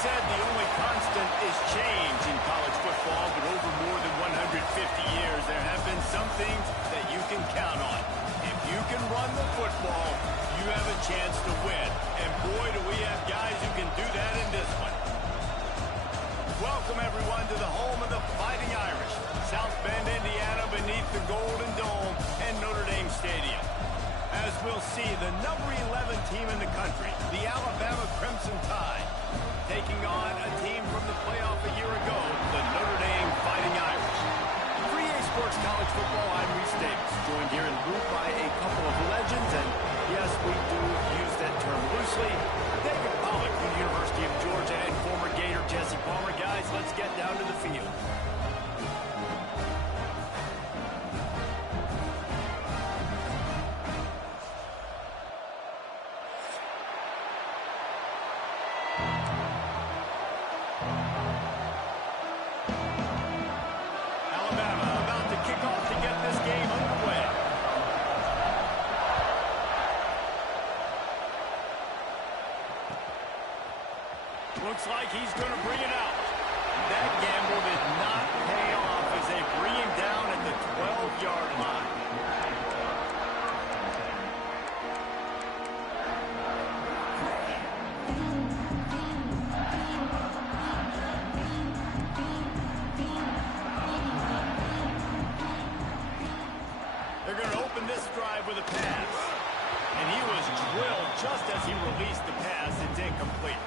said the only constant is change in college football, but over more than 150 years, there have been some things that you can count on. If you can run the football, you have a chance to win. And boy, do we have guys who can do that in this one. Welcome, everyone, to the home of the Fighting Irish, South Bend, Indiana, beneath the Golden Dome and Notre Dame Stadium. As we'll see, the number 11 team in the country, the Alabama Crimson Tide, taking on a team from the playoff a year ago, the Notre Dame Fighting Irish. For EA Sports College Football, I'm Reese Davis, joined here in booth by a couple of legends, and yes, we do use that term loosely. David Pollock from the University of Georgia and former Gator Jesse Palmer. Guys, let's get down to the field. Looks like he's going to bring it out. That gamble did not pay off as they bring him down at the 12-yard line. They're going to open this drive with a pass. And he was drilled just as he released the pass. It's incomplete.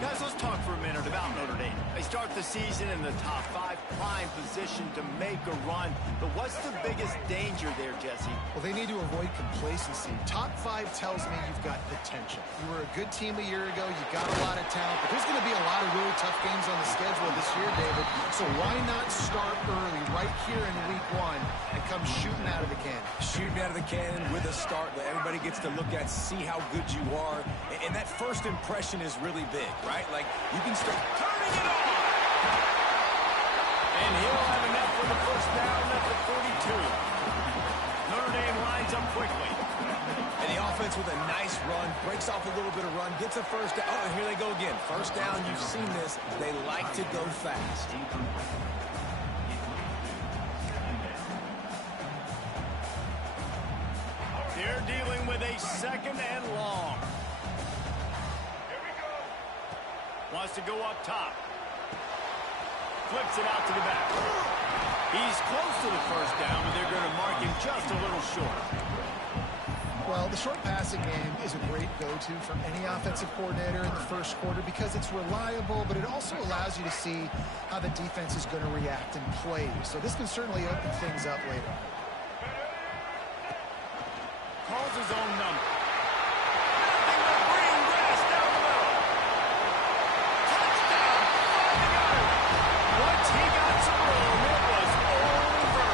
Guys, let's talk for a minute about Notre Dame. They start the season in the top 5, prime position to make a run. But what's the biggest danger there, Jesse? Well, they need to avoid complacency. Top 5 tells me you've got potential. You were a good team a year ago. You got a lot of talent. But there's going to be a lot of really tough games on the schedule this year, David. So why not start early right here in week 1 and come shooting out of the cannon? Shooting out of the cannon with a start that everybody gets to look at, see how good you are. And that first impression is really big, right? Like, you can start turning it on. And he'll have enough for the first down at the 42. Notre Dame lines up quickly. And the offense with a nice run, breaks off a little bit of run, gets a first down. Oh, and here they go again. First down, you've seen this. They like to go fast. They're dealing with a second and long. Wants to go up top. Flips it out to the back. He's close to the first down, but they're going to mark him just a little short. Well, the short passing game is a great go-to for any offensive coordinator in the first quarter because it's reliable, but it also allows you to see how the defense is going to react and play. So this can certainly open things up later. Calls his own number. Nothing but green grass down the middle. Touchdown! Once he got some room, it was over.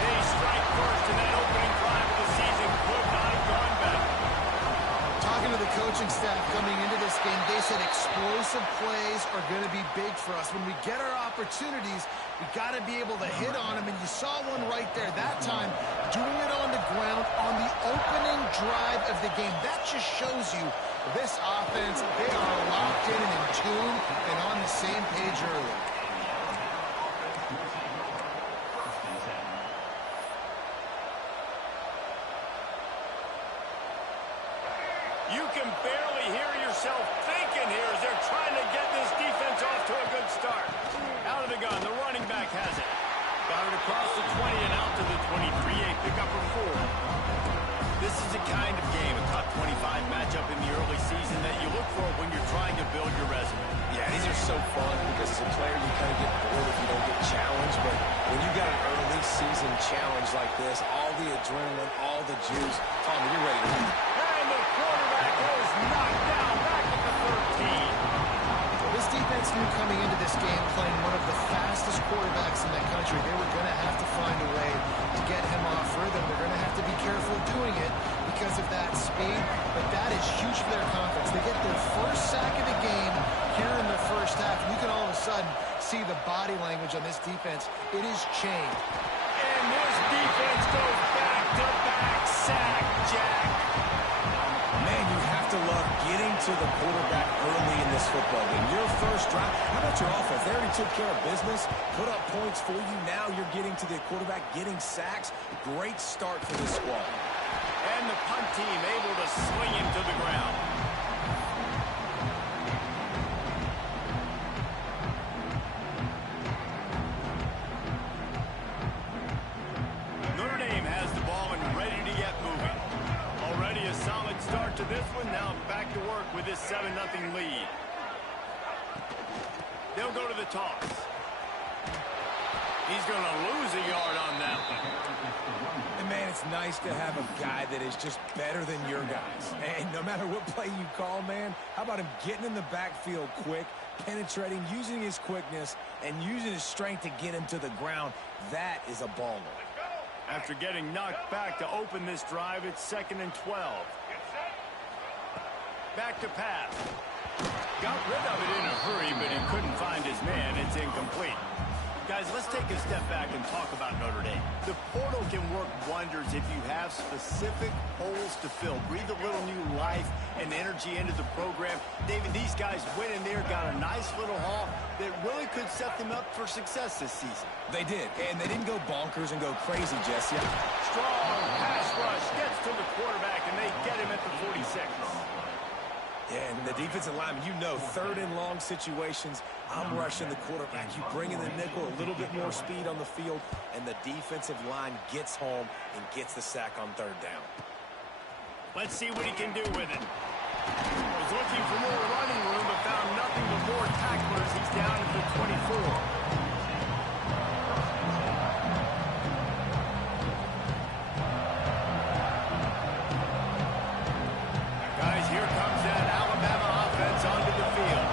They strike first, and that opening drive of the season could not have gone better. Talking to the coaching staff coming into this game, they said explosive plays are going to be big for us. When we get our opportunities, we got to be able to hit on them, and you saw one right there that time, doing it on the ground on the opening drive of the game. That just shows you this offense, they are locked in and in tune and on the same page early. You can barely hear yourself thinking here as they're trying to get this defense off to a good start. Out of the gun, the running back has it. Got it across the 20 and out to the 23, a pickup of 4. This is the kind of game, a top 25 matchup in the early season that you look for when you're trying to build your resume. Yeah, these are so fun because as a player you kind of get bored if you don't get challenged, but when you got an early season challenge like this, all the adrenaline, all the juice, Tom, you're ready to win. And the quarterback is knocked down back at the 13. This defense knew coming into this game playing one of the fastest quarterbacks in the country. They were going to have to find a way to get him off rhythm. They're going to have to be careful doing it because of that speed, but that is huge for their confidence. They get their first sack of the game here in the first half, and you can all of a sudden see the body language on this defense. It is changed. And this defense goes back-to-back sack, Jack. Man, you have to love getting to to the quarterback early in this football game. Your first drive, how about your offense? They already took care of business, put up points for you. Now you're getting to the quarterback, getting sacks. Great start for this squad. And the punt team able to swing him to the ground. Notre Dame has the ball and ready to get moving. Already a solid start to this one. Now back to work with this 7-0 lead. They'll go to the toss. He's going to lose a yard on that one. And, man, it's nice to have a guy that is just better than your guys. And no matter what play you call, man, how about him getting in the backfield quick, penetrating, using his quickness, and using his strength to get him to the ground. That is a baller. After getting knocked back to open this drive, it's 2nd and 12. Back to pass. Got rid of it in a hurry, but he couldn't find his man. It's incomplete. Guys, let's take a step back and talk about Notre Dame. The portal can work wonders if you have specific holes to fill. Breathe a little new life and energy into the program. David, these guys went in there, got a nice little haul that really could set them up for success this season. They did, and they didn't go bonkers and go crazy, Jesse. Strong pass rush gets to the quarterback, and they get him at the 46. Yeah, and the defensive lineman, you know, 3rd and long situations, I'm rushing the quarterback. You bring in the nickel, a little bit more speed on the field, and the defensive line gets home and gets the sack on 3rd down. Let's see what he can do with it. Was looking for more running room, but found nothing but more tacklers. He's down at the 24. Onto the field.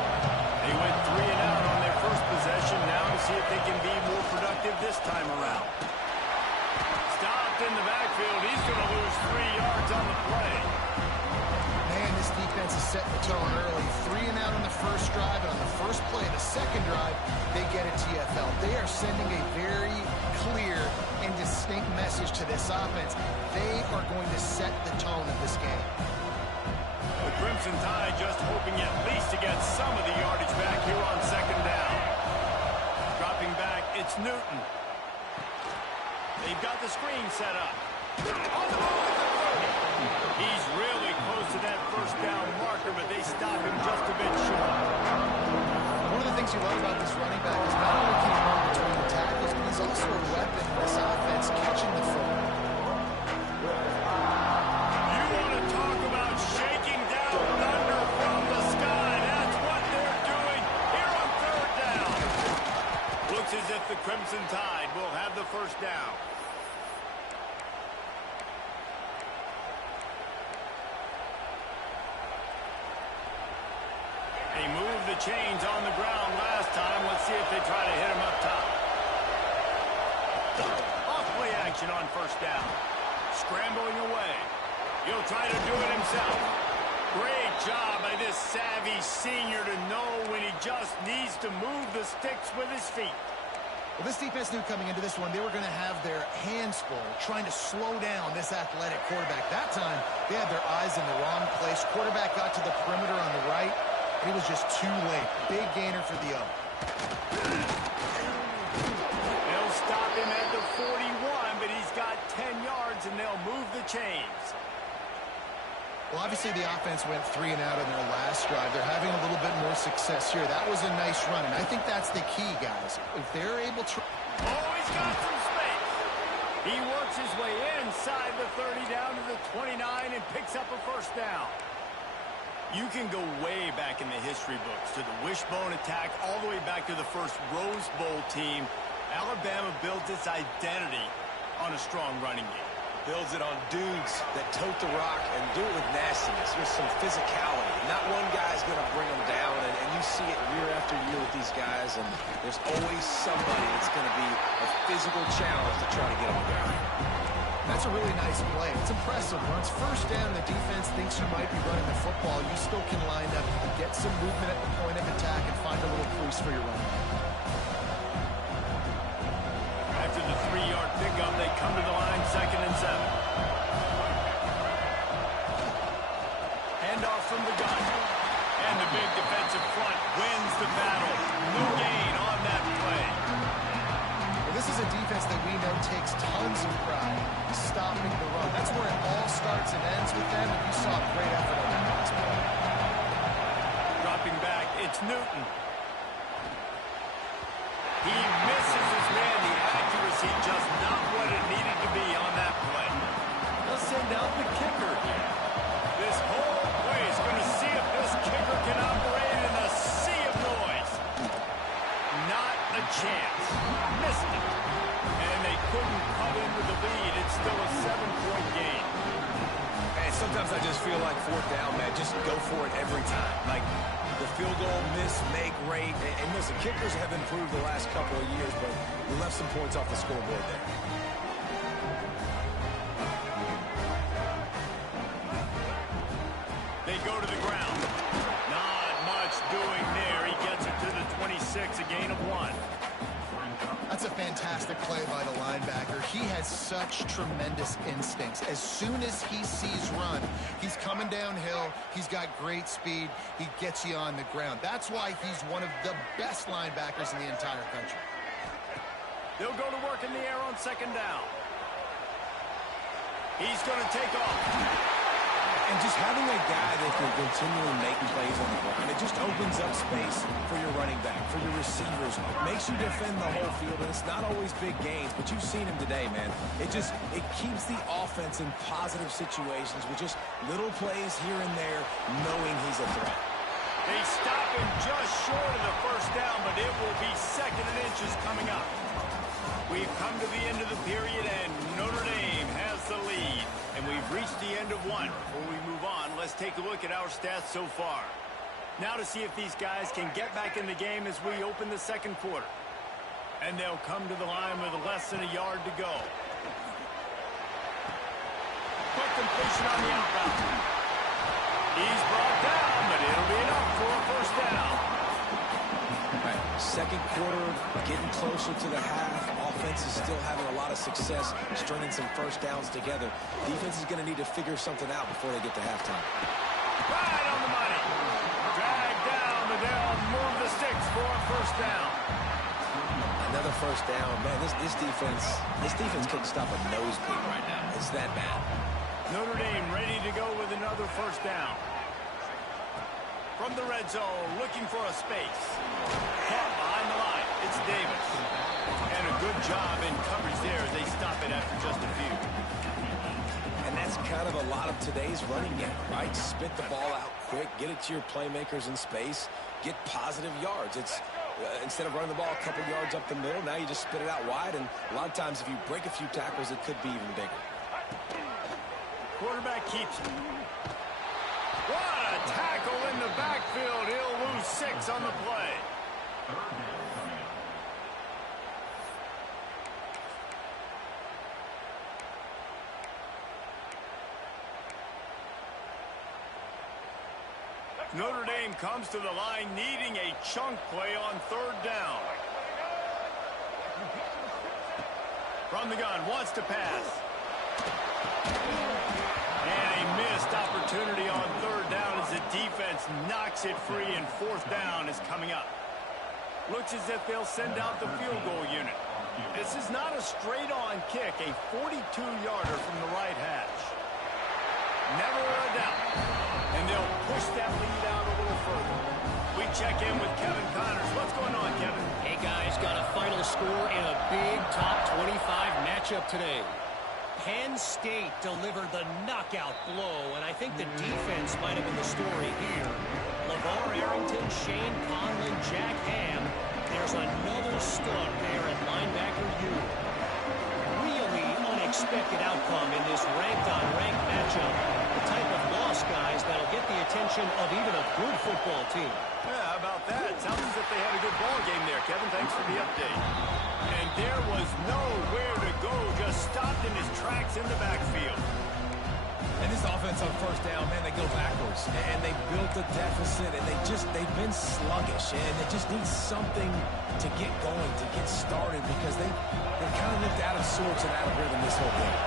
They went 3 and out on their first possession. Now to see if they can be more productive this time around. Stopped in the backfield. He's going to lose 3 yards on the play. Man, this defense is setting the tone early. 3 and out on the first drive, and on the first play of the second drive, they get a TFL. They are sending a very clear and distinct message to this offense. They are going to set the tone of this game. The Crimson Tide just hoping at least to get some of the yardage back here on 2nd down. Dropping back, it's Newton. They've got the screen set up. On the ball at the 30. He's really close to that first down marker, but they stop him just a bit short. One of the things you love about this running back is not only can he run between the tackles, but he's also a weapon in this offense catching the football. As if the Crimson Tide will have the first down. They moved the chains on the ground last time. Let's see if they try to hit him up top. Off play action on first down. Scrambling away. He'll try to do it himself. Great job by this savvy senior to know when he just needs to move the sticks with his feet. Well, this defense knew coming into this one they were going to have their hands full trying to slow down this athletic quarterback. That time, they had their eyes in the wrong place. Quarterback got to the perimeter on the right, and it was just too late. Big gainer for the O. They'll stop him at the 41, but he's got 10 yards, and they'll move the chains. Well, obviously, the offense went 3 and out in their last drive. They're having a little bit more success here. That was a nice run, and I think that's the key, guys. If they're able to... Oh, he's got some space. He works his way inside the 30 down to the 29 and picks up a first down. You can go way back in the history books to the wishbone attack all the way back to the first Rose Bowl team. Alabama built its identity on a strong running game. Builds it on dudes that tote the rock and do it with nastiness, with some physicality. Not one guy's going to bring them down, and you see it year after year with these guys, and there's always somebody that's going to be a physical challenge to try to get them down. That's a really nice play. It's impressive. Once first down, the defense thinks you might be running the football. You still can line up, get some movement at the point of attack, and find a little crease for your running back. After the 3-yard pickup, they come to the line, 2nd and 7. Handoff from the gun. big defensive front wins the battle. No gain on that play. Well, this is a defense that we know takes tons of pride stopping the run. That's where it all starts and ends with them, and you saw a great effort on that last play. Dropping back, it's Newton. He misses his man. The accuracy just not what it needed to be on that play. They'll send out the kicker here. This whole play is going to see if this kicker can operate in a sea of noise. Not a chance. Missed it. And they couldn't cut into the lead. It's still a 7-point game. And sometimes I just feel like fourth down, man, just go for it every time. Like, the field goal miss, make rate. And listen, kickers have improved the last couple of years, but we left some points off the scoreboard there. They go to the ground. Not much doing there. He gets it to the 26, a gain of 1. That's a fantastic play by the linebacker. He has such tremendous instincts. As soon as he sees run, he's coming downhill. He's got great speed. He gets you on the ground. That's why he's one of the best linebackers in the entire country. They'll go to work in the air on second down. He's going to take off. And just having a guy that can continually make plays on the ground, it just opens up space for your running back, for your receivers, makes you defend the whole field. And it's not always big gains, but you've seen him today, man. It keeps the offense in positive situations with just little plays here and there, knowing he's a threat. They stop him just short of the first down, but it will be second and inches coming up. We've come to the end of the period, and Notre Dame has the lead. And we've reached the end of one. Before we move on, let's take a look at our stats so far. Now to see if these guys can get back in the game as we open the second quarter. And they'll come to the line with less than a yard to go. Quick completion on the outbound. He's brought down, but it'll be enough for a first down. Right. Second quarter, getting closer to the half. Offense is still having a lot of success stringing some first downs together. Defense is going to need to figure something out before they get to halftime. Right on the money. Drag down, but they'll move the sticks for a first down. Another first down. Man, this defense couldn't stop a nosebleed right now. It's that bad. Notre Dame ready to go with another first down. From the red zone, looking for a space. Caught behind the line. It's Davis. And a good job in coverage there as they stop it after just a few. And that's kind of a lot of today's running game, right? Spit the ball out quick, get it to your playmakers in space, get positive yards. It's instead of running the ball a couple yards up the middle, now you just spit it out wide, and a lot of times if you break a few tackles, it could be even bigger. Quarterback keeps it. What a tackle in the backfield. He'll lose 6 on the play. Notre Dame comes to the line needing a chunk play on third down. From the gun, wants to pass. And a missed opportunity on third down as the defense knocks it free, and fourth down is coming up. Looks as if they'll send out the field goal unit. This is not a straight-on kick, a 42-yarder from the right hash. Never a doubt. And they'll push that lead out a little further. We check in with Kevin Connors. What's going on, Kevin? Hey, guys, got a final score in a big top 25 matchup today. Penn State delivered the knockout blow, and I think the defense might have been the story here. LeVar Arrington, Shane Conlon, Jack Ham. There's another stud there at linebacker U. Really unexpected outcome in this ranked-on-ranked matchup. The type of loss, guys, that'll get the attention of even a good football team. Yeah, how about that? Sounds as if they had a good ball game there, Kevin. Thanks for the update. And there was nowhere to go, just stopped in his tracks in the backfield. And this offense on first down, man, they go backwards. And they built a deficit, and they've been sluggish. And they just need something to get going, to get started, because they kind of looked out of sorts and out of rhythm this whole game.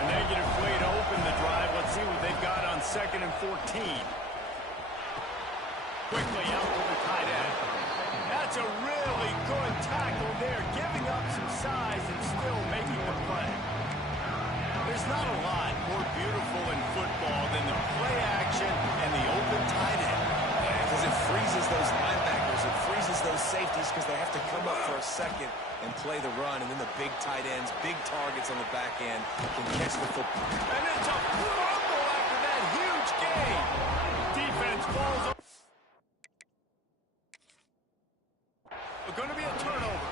A negative play to open the drive. Let's see what they've got on 2nd and 14. Quickly out to the tight end. That's a really good tackle there, giving up some size and still making the play. There's not a lot more beautiful in football than the play action and the open tight end. Because it freezes those linebackers, it freezes those safeties because they have to come up for a second and play the run, and then the big tight ends, big targets on the back end can catch the football. And it's a fumble after that huge gain. Defense falls over. Going to be a turnover.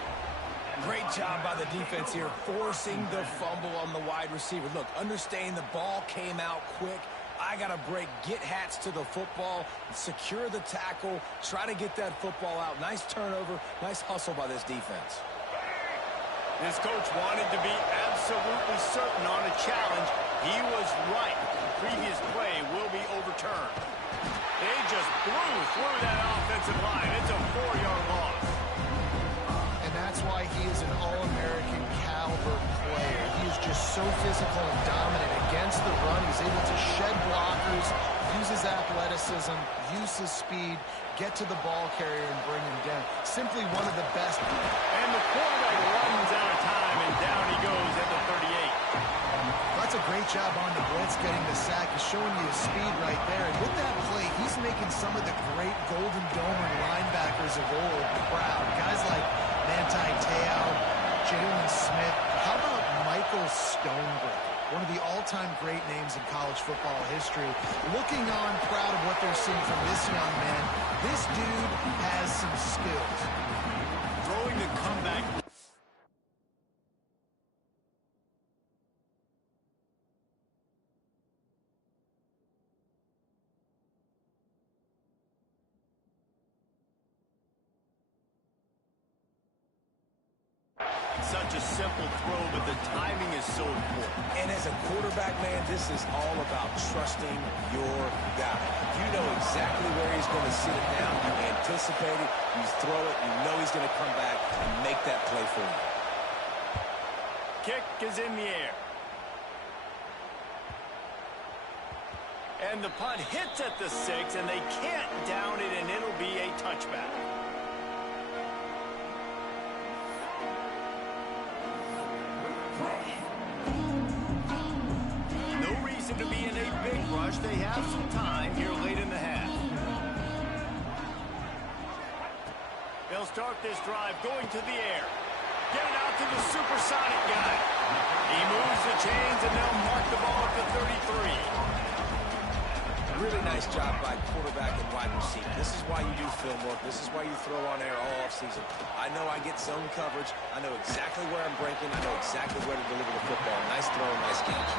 Great job by the defense here, forcing the fumble on the wide receiver. Look, understanding the ball came out quick. I got to break, get Hats to the football, secure the tackle, try to get that football out. Nice turnover, nice hustle by this defense. This coach wanted to be absolutely certain on a challenge. He was right. The previous play will be overturned. They just blew through that offensive line. It's a 4-yard loss. And that's why he is an All-American caliber player. He is just so physical and dominant against the run. He's able to shed blockers, use his athleticism, use his speed, get to the ball carrier and bring him down. Simply one of the best. And the quarterback runs out of time, and down he goes at the 38. That's a great job on the blitz, getting the sack. He's showing you his speed right there. And with that play, he's making some of the great Golden Domer linebackers of old proud. Guys like Manti Te'o, Jalen Smith. How about Michael Stonebreaker? One of the all-time great names in college football history. Looking on, proud of what they're seeing from this young man. This dude has some skills. Throwing the comeback. Such a simple throw, but the timing is so important. And as a quarterback, man, this is all about trusting your guy. You know exactly where he's going to sit it down. You anticipate it. You throw it. You know he's going to come back and make that play for you. Kick is in the air. And the punt hits at the 6, and they can't down it, and it'll be a touchback. To be in a big rush. They have some time here late in the half. They'll start this drive going to the air. Get it out to the supersonic guy. He moves the chains, and they'll mark the ball at the 33. Really nice job by quarterback and wide receiver. This is why you do film work. This is why you throw on air all offseason. I know I get zone coverage. I know exactly where I'm breaking. I know exactly where to deliver the football. Nice throw, nice catch.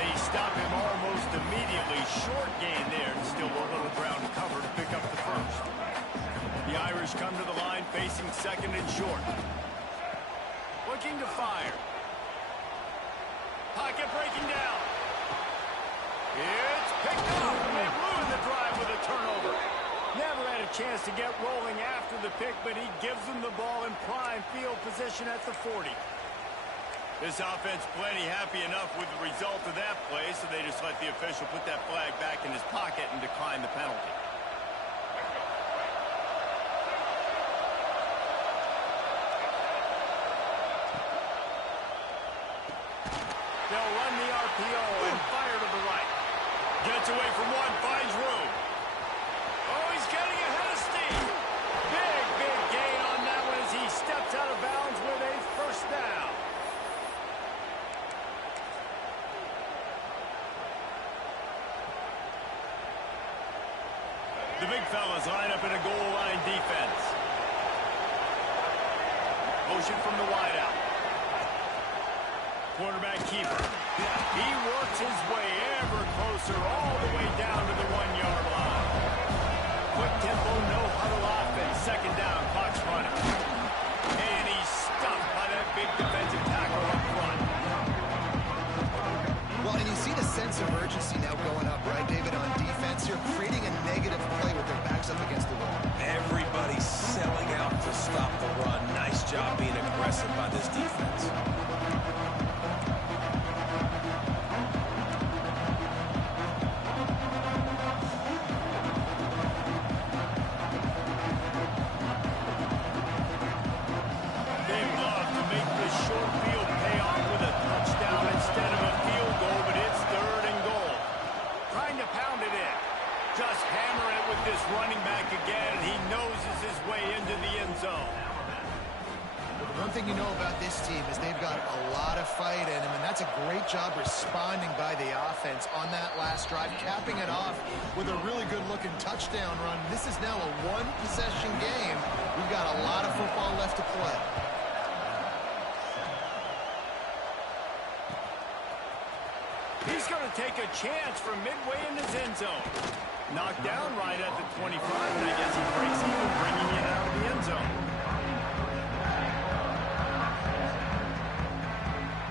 They stop him almost immediately. Short gain there, and still a little ground to cover to pick up the first. The Irish come to the line facing second and short. Looking to fire. Pocket breaking down. It's picked up, and they ruin the drive with a turnover. Never had a chance to get rolling after the pick, but he gives them the ball in prime field position at the 40. This offense plenty happy enough with the result of that play, so they just let the official put that flag back in his pocket and decline the penalty. They'll run the RPO and fire to the right. Gets away from one, finds room. Oh, he's getting ahead of steam. Big gain on that one as he steps out of bounds with a first down. The big fellas line up in a goal line defense. Motion from the wideout. Quarterback keeper. He works his way ever closer all the way down to the 1-yard line. Quick tempo, no huddle offense. Second down, clock's running. And he's stuffed by that big defensive tackle up front. Well, and you see the sense of urgency now going up, right, David, on defense. You're creating a negative play with their backs up against the wall. Everybody's selling out to stop the run. Nice job being aggressive by this defense. pound it in. Just hammer it with this running back again, and he noses his way into the end zone. One thing you know about this team is they've got a lot of fight in them, and that's a great job responding by the offense on that last drive, capping it off with a really good-looking touchdown run. This is now a one-possession game. We've got a lot of football left to play. He's going to take a chance from midway in his end zone. Knocked down right at the 25, and I guess he breaks even, bringing it out of the end zone.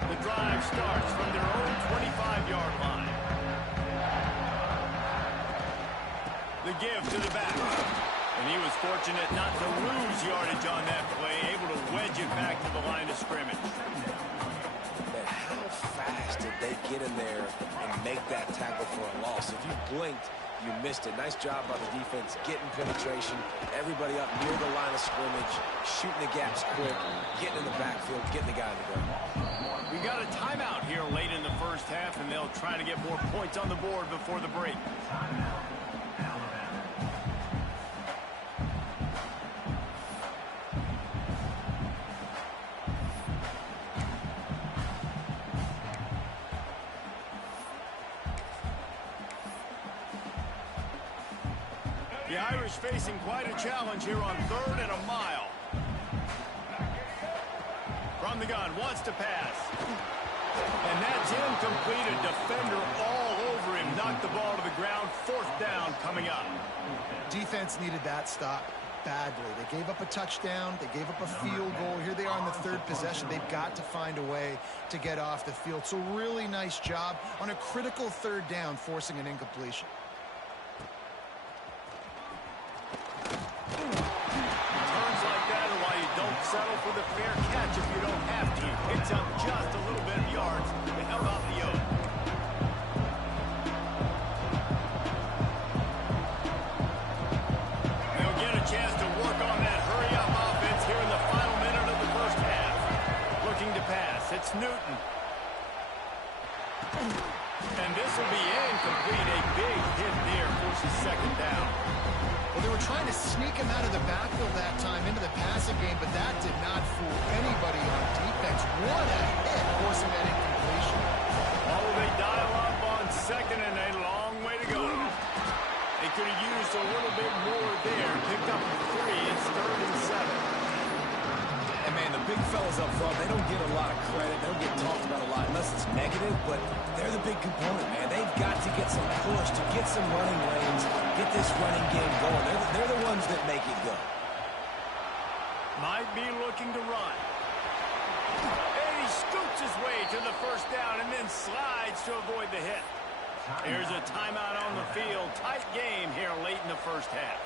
The drive starts from their own 25-yard line. The give to the back. And he was fortunate not to lose yardage on that play, able to wedge it back to the line of scrimmage. But how fast did they get in there and make that tackle for a loss? If you blinked, you missed it. Nice job by the defense getting penetration. Everybody up near the line of scrimmage, shooting the gaps quick, getting in the backfield, getting the guy in the ground. We got a timeout here late in the first half, and they'll try to get more points on the board before the break. The Irish facing quite a challenge here on 3rd and a mile. From the gun, wants to pass. And that's incomplete. A defender all over him. Knocked the ball to the ground. 4th down coming up. Defense needed that stop badly. They gave up a touchdown. They gave up a field goal. Here they are on the 3rd possession. They've got to find a way to get off the field. So really nice job on a critical 3rd down, forcing an incompletion. Settle for the fair catch if you don't have to. Picks up just a little bit of yards to help out the yoke. They'll get a chance to work on that hurry-up offense here in the final minute of the first half. Looking to pass. It's Newton. And this will be incomplete. A big hit there forces 2nd down. Well, they were trying to sneak him out of the backfield that time into the passing game, but that did not fool anybody on defense. What a hit, forcing that incompletion. Oh, they dial up on 2nd and a long way to go. They could have used a little bit more there. Picked up 3. It's 3rd and 7. And, man, the big fellas up front, they don't get a lot of credit. They don't get talked about a lot unless it's negative, but they're the big component, man. They've got to get some push, to get some running lanes, get this running game going. They're the ones that make it go. Might be looking to run. And he scoots his way to the 1st down and then slides to avoid the hit. Here's a timeout on the field. Tight game here late in the first half.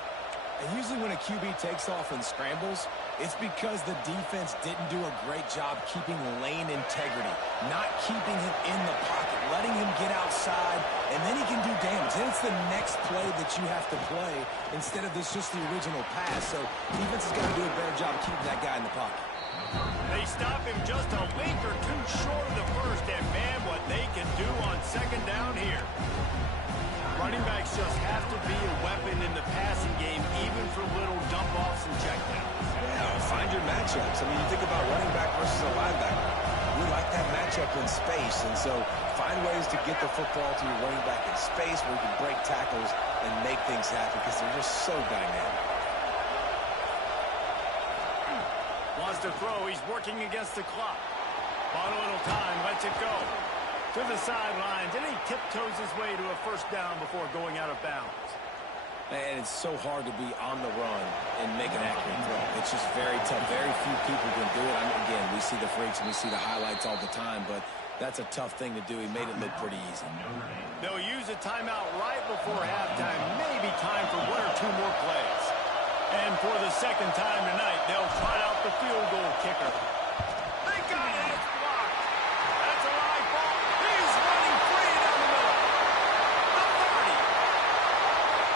And usually when a QB takes off and scrambles, it's because the defense didn't do a great job keeping lane integrity, not keeping him in the pocket, letting him get outside, and then he can do damage. Then it's the next play that you have to play instead of just the original pass. So defense has got to do a better job of keeping that guy in the pocket. They stop him just a link or two short of the first, and man, what they can do on 2nd down here. Running backs just have to be a weapon in the passing game, even for little dump-offs and checkdowns. Yeah, find your matchups. I mean, you think about running back versus a linebacker. We like that matchup in space, and so find ways to get the football to your running back in space where you can break tackles and make things happen because they're just so dynamic. Wants to throw. He's working against the clock. Bought a little time. Lets it go. To the sidelines, and he tiptoes his way to a 1st down before going out of bounds. And it's so hard to be on the run and make an accurate throw. It's just very tough. Very few people can do it. Again, we see the freaks and we see the highlights all the time, but that's a tough thing to do. He made it look pretty easy. They'll use a timeout right before halftime. Maybe time for 1 or 2 more plays. And for the 2nd time tonight, they'll try out the field goal kicker. They got it. It's blocked. That's a live ball. He's running free down the middle. The 30.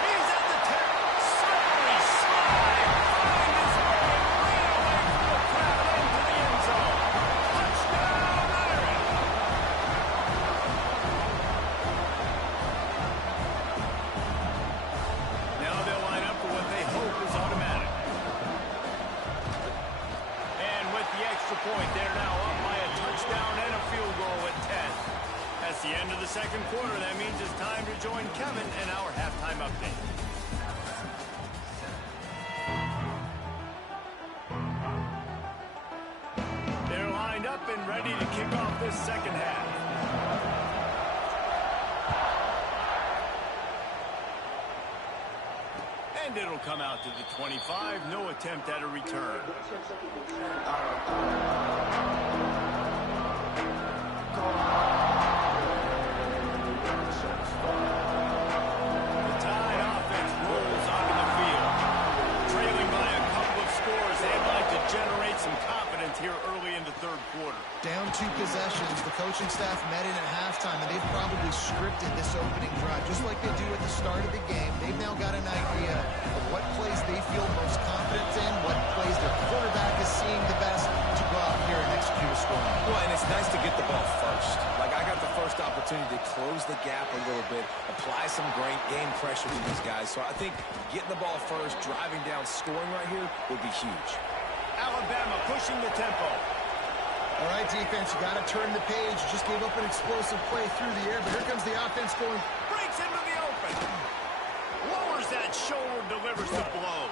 He's at the 10. Slowly slide. Find his way. Right away from the crowd into the end zone. Touchdown, Irish. this second half. And it'll come out to the 25. No attempt at a return. Generate some confidence here early in the third quarter. Down 2 possessions, the coaching staff met in at halftime, and they've probably scripted this opening drive, just like they do at the start of the game. They've now got an idea of what plays they feel most confident in, what plays their quarterback is seeing the best to go out here and execute a score. Well, and it's nice to get the ball first. Like, I got the first opportunity to close the gap a little bit, apply some great game pressure to these guys. So I think getting the ball first, driving down, scoring right here would be huge. Alabama pushing the tempo. All right, defense, you got to turn the page. You just gave up an explosive play through the air, but here comes the offense going. Breaks into the open. Lowers that shoulder, delivers the blow.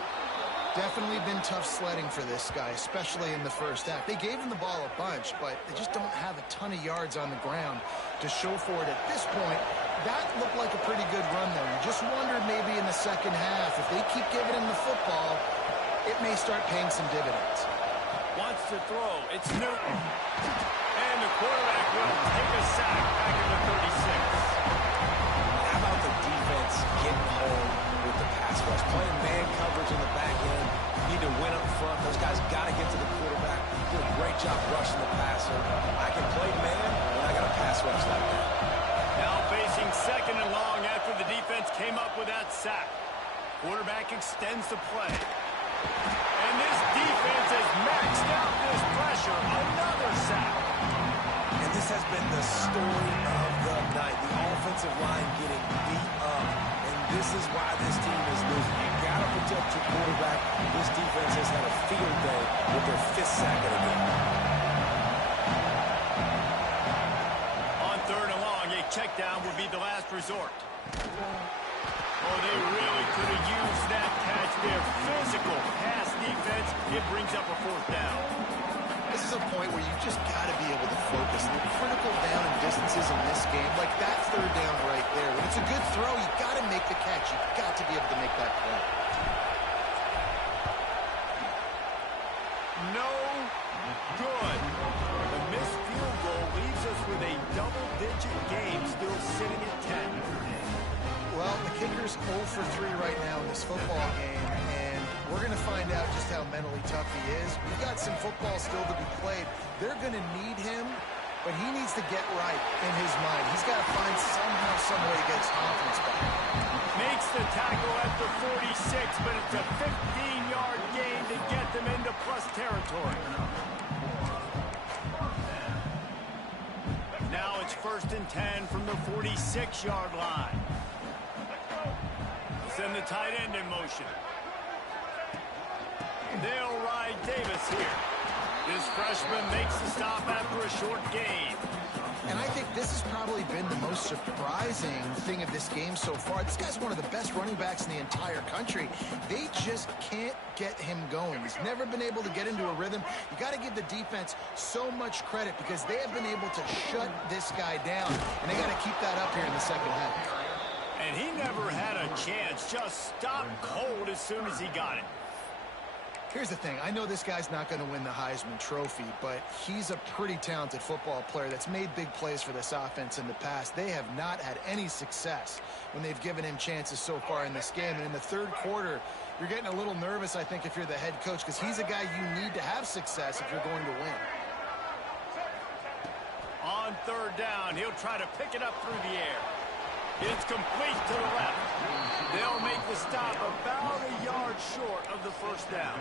Definitely been tough sledding for this guy, especially in the first half. They gave him the ball a bunch, but they just don't have a ton of yards on the ground to show for it at this point. That looked like a pretty good run, though. You just wondered maybe in the second half, if they keep giving him the football, it may start paying some dividends. Wants to throw. It's Newton. And the quarterback will take a sack back in the 36. How about the defense getting home with the pass rush? Playing man coverage in the back end. You need to win up front. Those guys got to get to the quarterback. Do a great job rushing the passer. I can play man when I got a pass rush like that. Now facing second and long after the defense came up with that sack. Quarterback extends the play. And this defense has maxed out this pressure. Another sack. And this has been the story of the night. The offensive line getting beat up. And this is why this team is losing. You got to protect your quarterback. This defense has had a field day with their 5th sack of the game. On third and long, a check down would be the last resort. Oh, they really could have used that catch there. Physical pass defense. It brings up a 4th down. This is a point where you just got to be able to focus. The critical down and distances in this game, like that third down right there. When it's a good throw, you got to make the catch. You got to be able to make that play. No good. The missed field goal leaves us with a double-digit game still sitting at 10. Well, the kicker's 0 for 3 right now in this football game, and we're going to find out just how mentally tough he is. We've got some football still to be played. They're going to need him, but he needs to get right in his mind. He's got to find somehow, some way to get his confidence back. Makes the tackle at the 46, but it's a 15-yard gain to get them into plus territory. Now it's 1st and 10 from the 46-yard line. Send the tight end in motion. They'll ride Davis here. This freshman makes the stop after a short gain. And I think this has probably been the most surprising thing of this game so far. This guy's one of the best running backs in the entire country. They just can't get him going. He's never been able to get into a rhythm. You got to give the defense so much credit because they have been able to shut this guy down. And they got to keep that up here in the second half. And he never had a chance. Just stopped cold as soon as he got it. Here's the thing. I know this guy's not going to win the Heisman Trophy, but he's a pretty talented football player that's made big plays for this offense in the past. They have not had any success when they've given him chances so far in this game. And in the third quarter, you're getting a little nervous, I think, if you're the head coach, because he's a guy you need to have success if you're going to win. On third down, he'll try to pick it up through the air. It's complete to the left. They'll make the stop about a yard short of the first down.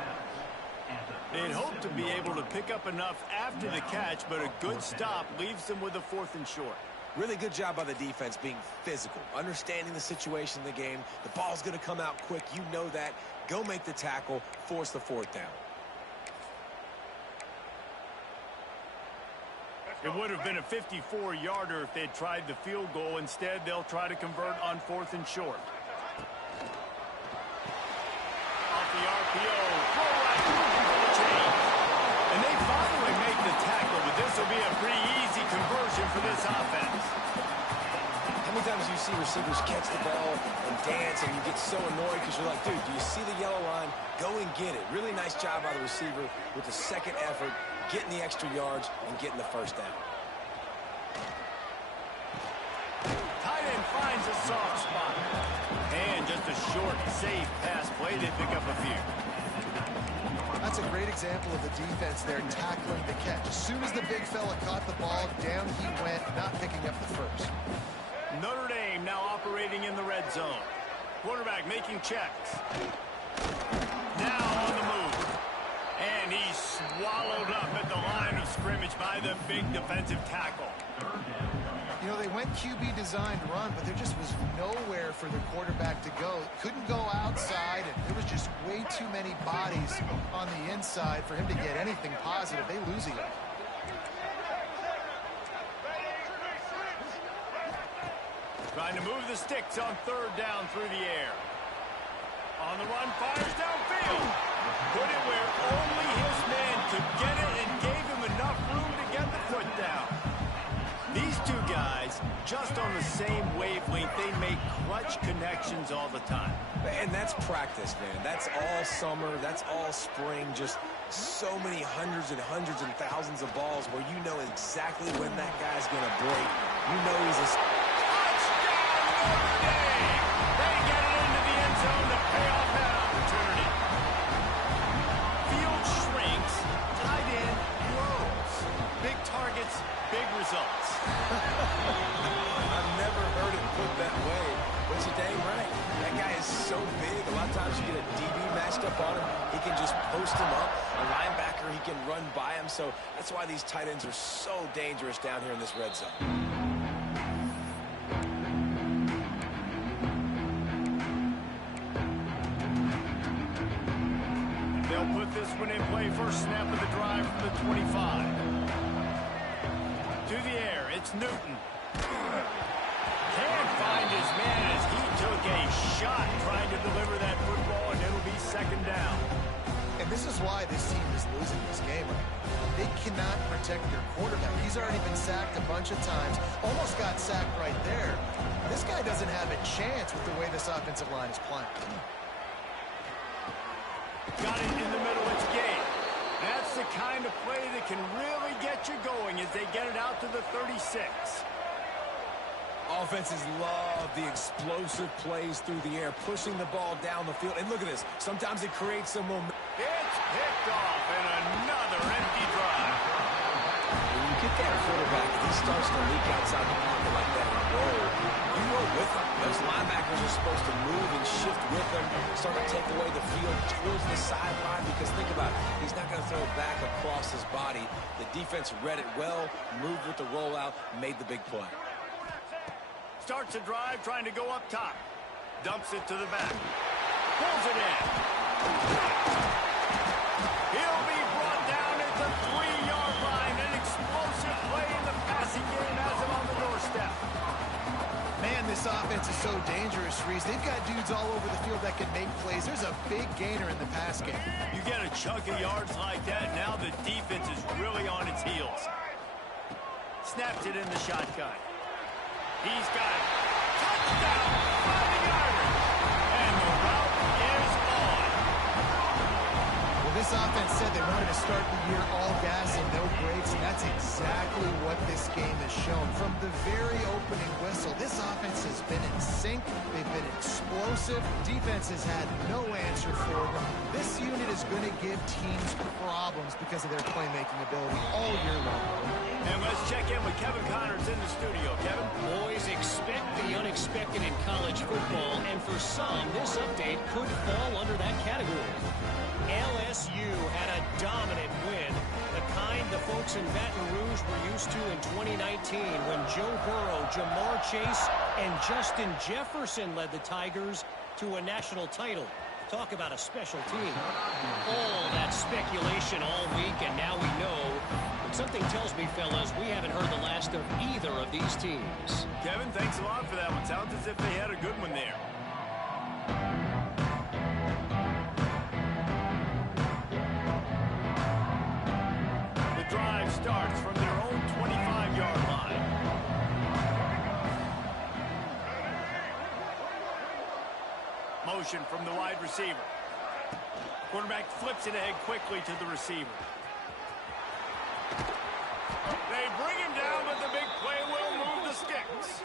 They'd hope to be able to pick up enough after the catch, but a good stop leaves them with a 4th and short. Really good job by the defense being physical, understanding the situation in the game. The ball's going to come out quick. You know that. Go make the tackle, force the 4th down. It would have been a 54-yarder if they'd tried the field goal. Instead, they'll try to convert on 4th and short. Off the RPO, throw right for the change. And they finally make the tackle, but this will be a pretty easy conversion for this offense. How many times do you see receivers catch the ball and dance, and you get so annoyed because you're like, dude, do you see the yellow line? Go and get it. Really nice job by the receiver with the second effort, getting the extra yards and getting the first down. Tight end finds a soft spot. And just a short, safe pass play. They pick up a few. That's a great example of the defense there tackling the catch. As soon as the big fella caught the ball, down he went, not picking up the first. Notre Dame now operating in the red zone. Quarterback making checks. Now on the move. And he's swallowed up at the line of scrimmage by the big defensive tackle. You know, they went QB designed run, but there just was nowhere for the quarterback to go. Couldn't go outside, and there was just way too many bodies on the inside for him to get anything positive. They lose it. Trying to move the sticks on third down through the air. On the run, fires downfield. Put it where only his man could get it and gave him enough room to get the foot down. These two guys, just on the same wavelength, they make clutch connections all the time. And that's practice, man. That's all summer. That's all spring. Just so many hundreds and thousands of balls where you know exactly when that guy's going to break. You know he's a... They get it into the end zone to pay off that opportunity. Field shrinks, tight end grows. Big targets, big results. I've never heard it put that way, but you're dang right. That guy is so big. A lot of times you get a DB matched up on him. He can just post him up. A linebacker, he can run by him. So that's why these tight ends are so dangerous down here in this red zone. They'll put this one in play. First snap of the drive from the 25. To the air, it's Newton. Can't find his man as he took a shot trying to deliver that football, and it'll be second down. And this is why this team is losing this game right now. They cannot protect their quarterback. He's already been sacked a bunch of times. Almost got sacked right there. This guy doesn't have a chance with the way this offensive line is playing. Got it in the middle, it's game. That's the kind of play that can really get you going as they get it out to the 36. Offenses love the explosive plays through the air, pushing the ball down the field. And look at this. Sometimes it creates some momentum. It's picked off and another empty drive. When you get that quarterback and he starts to leak outside the pocket like that and roll, you roll with him. Those linebackers are supposed to move and shift with him, start to take away the field towards the sideline, because think about it, he's not going to throw it back across his body. The defense read it well, moved with the rollout, made the big play. Starts a drive trying to go up top. Dumps it to the back. Pulls it in. He'll be brought down at the 3-yard line. An explosive play in the passing game has him on the doorstep. Man, this offense is so dangerous, Reese. They've got dudes all over the field that can make plays. There's a big gainer in the pass game. You get a chunk of yards like that, now the defense is really on its heels. Snaps it in the shotgun. He's got it. Touchdown by the Irish. And the route is on. Well, this offense said they wanted to start the year all gas and no brakes, and that's exactly what this game has shown. From the very opening whistle, this offense has been in sync. They've been explosive. Defense has had no answer for them. This unit is going to give teams problems because of their playmaking ability all year long. And let's check in with Kevin Connors in the studio. Kevin? Boys, expect the unexpected in college football, and for some, this update could fall under that category. LSU had a dominant win, the kind the folks in Baton Rouge were used to in 2019 when Joe Burrow, Jamar Chase, and Justin Jefferson led the Tigers to a national title. Talk about a special team. All that speculation all week, and now we know. But something tells me, fellas, we haven't heard the last of either of these teams. Kevin, thanks a lot for that one. Sounds as if they had a good one there. The drive starts from their own 25-yard line. Motion from the wide receiver. Quarterback flips it ahead quickly to the receiver. They bring him down, but the big play will move the sticks.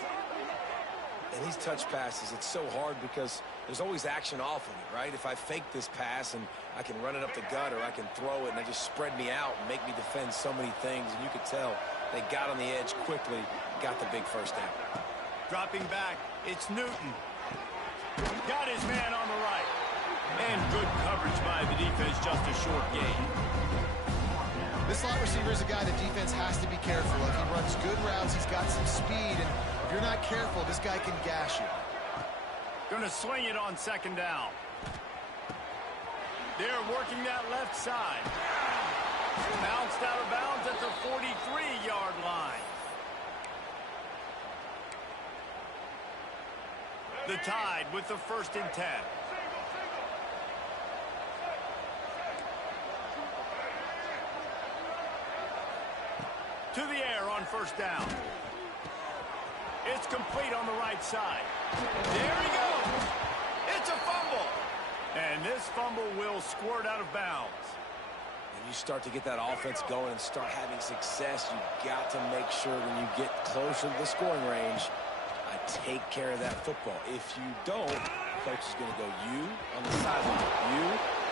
And these touch passes, it's so hard because there's always action off of it, right? If I fake this pass and I can run it up the gut or I can throw it and they just spread me out and make me defend so many things. And you could tell they got on the edge quickly, got the big first down. Dropping back, it's Newton. Got his man on the right. And good coverage by the defense, just a short gain. This slot receiver is a guy the defense has to be careful of. He runs good routes, he's got some speed, and if you're not careful, this guy can gash you. Gonna swing it on second down. They're working that left side. Bounced out of bounds at the 43-yard line. The Tide with the 1st and 10. To the air on 1st down. It's complete on the right side. There he goes. It's a fumble. And this fumble will squirt out of bounds. When you start to get that offense going and start having success, you've got to make sure when you get closer to the scoring range, I take care of that football. If you don't, coach is going to go you on the sideline, you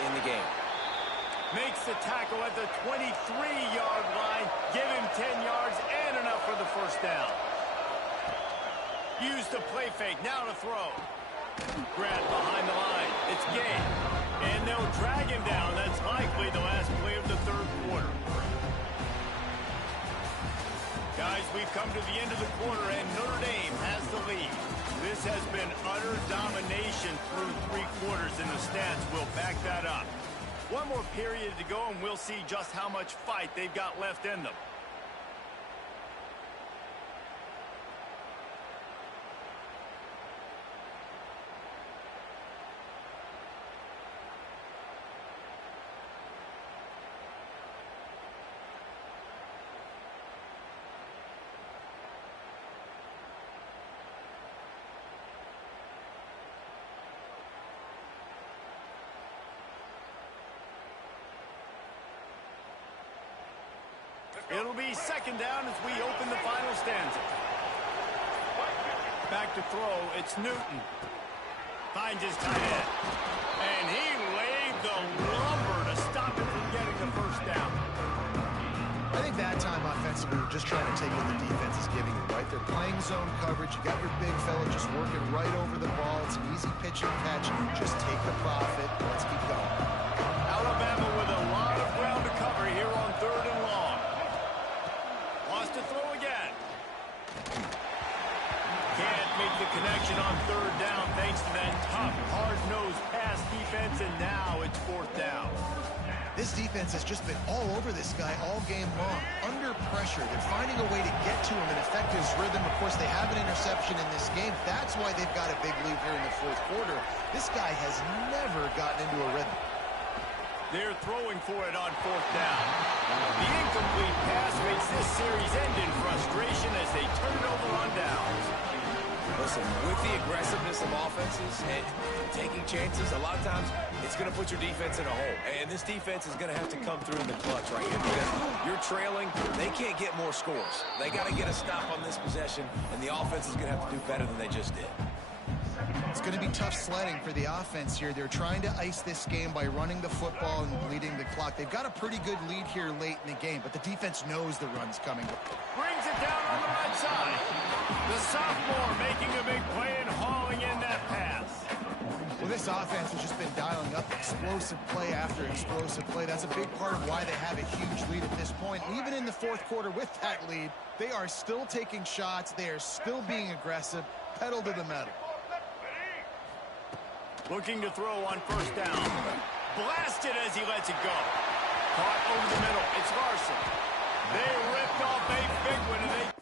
in the game. Makes the tackle at the 23-yard line. Give him 10 yards and enough for the 1st down. Use the play fake. Now to throw. Grab behind the line. It's game. And they'll drag him down. That's likely the last play of the 3rd quarter. Guys, we've come to the end of the quarter, and Notre Dame has the lead. This has been utter domination through 3 quarters, and the stats will back that up. One more period to go, and we'll see just how much fight they've got left in them. It'll be 2nd down as we open the final stanza. Back to throw, it's Newton. Finds his tight end. And he laid the lumber to stop him from getting the 1st down. I think that time offensively, we're just trying to take what the defense is giving you, right? They're playing zone coverage. You got your big fella just working right over the ball. It's an easy pitch and catch. Just take the profit. Let's keep going. Alabama with a lot of ground to cover here on 3rd and long. Wants to throw again. Can't make the connection on 3rd down thanks to that tough, hard-nosed pass defense, and now it's 4th down. This defense has just been all over this guy all game long. Under pressure, they're finding a way to get to him and affect his rhythm. Of course, they have an interception in this game. That's why they've got a big lead here in the 4th quarter. This guy has never gotten into a rhythm. They're throwing for it on 4th down. The incomplete pass makes this series end in frustration as they turn it over on downs. Listen, with the aggressiveness of offenses and taking chances, a lot of times it's going to put your defense in a hole. And this defense is going to have to come through in the clutch right here because you're trailing. They can't get more scores. They got to get a stop on this possession, and the offense is going to have to do better than they just did. It's going to be tough sledding for the offense here. They're trying to ice this game by running the football and bleeding the clock. They've got a pretty good lead here late in the game, but the defense knows the run's coming. Brings it down on the right side. The sophomore making a big play and hauling in that pass. Well, this offense has just been dialing up explosive play after explosive play. That's a big part of why they have a huge lead at this point. Even in the 4th quarter with that lead, they are still taking shots. They are still being aggressive. Pedal to the metal. Looking to throw on 1st down. Blasted as he lets it go. Caught over the middle. It's Larson. They ripped off a big one, and they